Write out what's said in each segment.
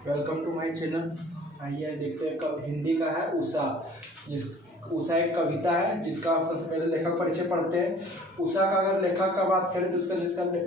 Welcome to my channel. आइए देखते हैं कब हिंदी का है उषा। उषा एक कविता है जिसका आप सबसे पहले लेखक परिचय पढ़ते हैं। उषा का अगर लेखक का बात करें तो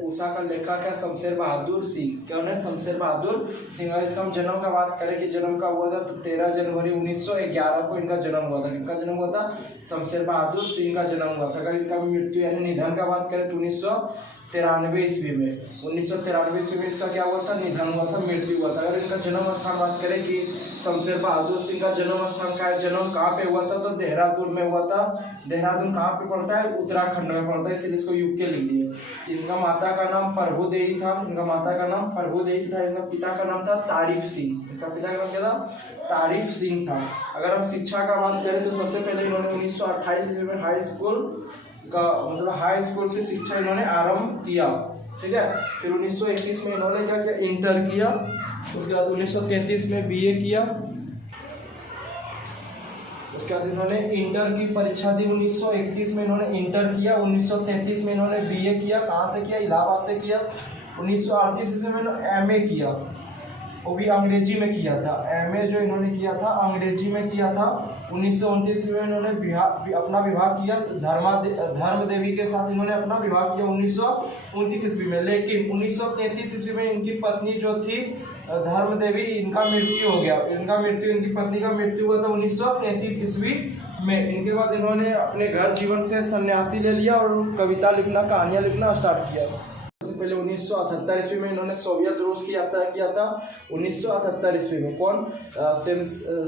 उषा का लेखक है शमशेर बहादुर सिंह। कौन है? शमशेर बहादुर सिंह। इसका हम जन्म का बात करें कि जन्म का हुआ था तो 13 जनवरी 1911 को इनका जन्म हुआ था। इनका जन्म हुआ था शमशेर बहादुर सिंह का जन्म हुआ था। अगर इनका मृत्यु यानी निधन का बात करें तो 1993 ईस्वी में 1993 ईस्वी में इसका क्या हुआ था? निधन हुआ था, मृत्यु हुआ था। अगर इनका जन्म स्थान बात करें कि शमशेर बहादुर सिंह का जन्म स्थान का है, जन्म कहाँ पे हुआ था? तो देहरादून में हुआ था। देहरादून कहाँ पे पड़ता है? उत्तराखंड में पड़ता है, इसलिए इसको यूके लिख दिए। इनका माता का नाम प्रभु देवी था। इनका माता का नाम प्रभु देवी था। इनका पिता का नाम था तारीफ सिंह। इसका पिता का नाम क्या था? तारीफ सिंह था। अगर हम शिक्षा का बात करें तो सबसे पहले इन्होंने 1928 ईस्वी में हाई स्कूल से शिक्षा इन्होंने आरंभ किया। ठीक है। फिर 1921 में इन्होंने क्या किया? इंटर किया। उसके बाद 1933 में बीए किया। उसके बाद इन्होंने इंटर की परीक्षा दी। 1931 में इन्होंने इंटर किया। 1933 में इन्होंने बीए किया। कहाँ से किया? इलाहाबाद से किया। 1938 ईस्वी में इन्होंने एमए किया, वो भी अंग्रेजी में किया था। एमए जो इन्होंने किया था अंग्रेजी में किया था। 1929 में इन्होंने अपना विवाह किया धर्म देवी के साथ। इन्होंने अपना विवाह किया 1929 ईस्वी में। लेकिन 1933 ईस्वी में इनकी पत्नी जो थी धर्म देवी, इनका मृत्यु हो गया। इनकी पत्नी का मृत्यु हुआ था 1933 ईस्वी में। इनके बाद इन्होंने अपने घर जीवन से सन्यासी ले लिया और कविता लिखना, कहानियाँ लिखना स्टार्ट किया। सबसे पहले 1978 ईस्वी में इन्होंने सोवियत रूस की यात्रा किया था। 1978 ईस्वी में। कौन?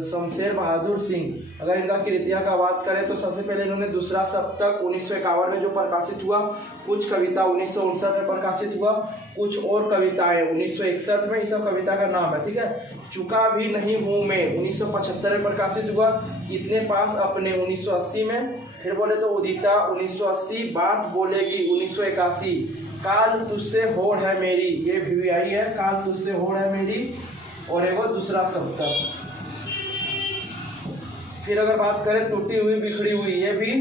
शमशेर बहादुर सिंह। अगर इनका कृतियां का बात करें तो सबसे पहले इन्होंने दूसरा सप्तक 1951 में जो प्रकाशित हुआ, कुछ कविता 1959 में प्रकाशित हुआ, कुछ और कविताएं 1961 में। इस सब कविता का नाम है। ठीक है। चुका भी नहीं हूँ मैं 1975 में प्रकाशित हुआ। इतने पास अपने 1980 में। फिर बोले तो उदिता 1980, बात बोलेगी 1981, काल तुझसे होड़ है मेरी, ये भी आई है, काल तुझसे होड़ है मेरी, और वो दूसरा सप्तक। फिर अगर बात करें टूटी हुई बिखड़ी हुई, ये भी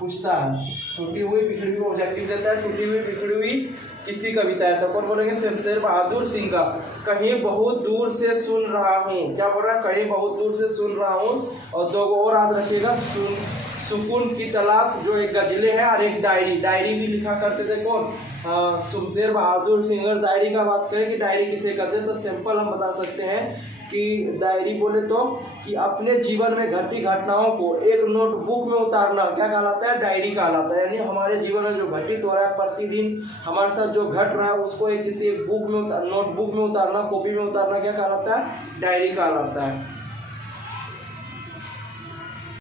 पूछता है। टूटी हुई बिखड़ी हुई ऑब्जेक्टिव देता है। टूटी हुई बिखड़ी हुई किसकी कविता है? तो कौन बोलेंगे? शमशेर बहादुर सिंह का। कहीं बहुत दूर से सुन रहा हूँ, क्या बोल रहा है? कहीं बहुत दूर से सुन रहा हूँ। और दो और याद रखिएगा, सुकून की तलाश, जो एक गजले है और एक डायरी भी लिखा करते थे। कौन? शमशेर बहादुर सिंह। अगर डायरी का बात करें कि डायरी किसे करते हैं तो सिंपल हम बता सकते हैं कि डायरी बोले तो कि अपने जीवन में घटी घटनाओं को एक नोटबुक में उतारना क्या कहलाता है? डायरी कहलाता है। यानी हमारे जीवन में जो घटित हो रहा है प्रतिदिन हमारे साथ जो घट रहा है उसको एक किसी एक बुक में नोटबुक में उतारना, कॉपी में उतारना क्या कहलाता है? डायरी कहलाता है।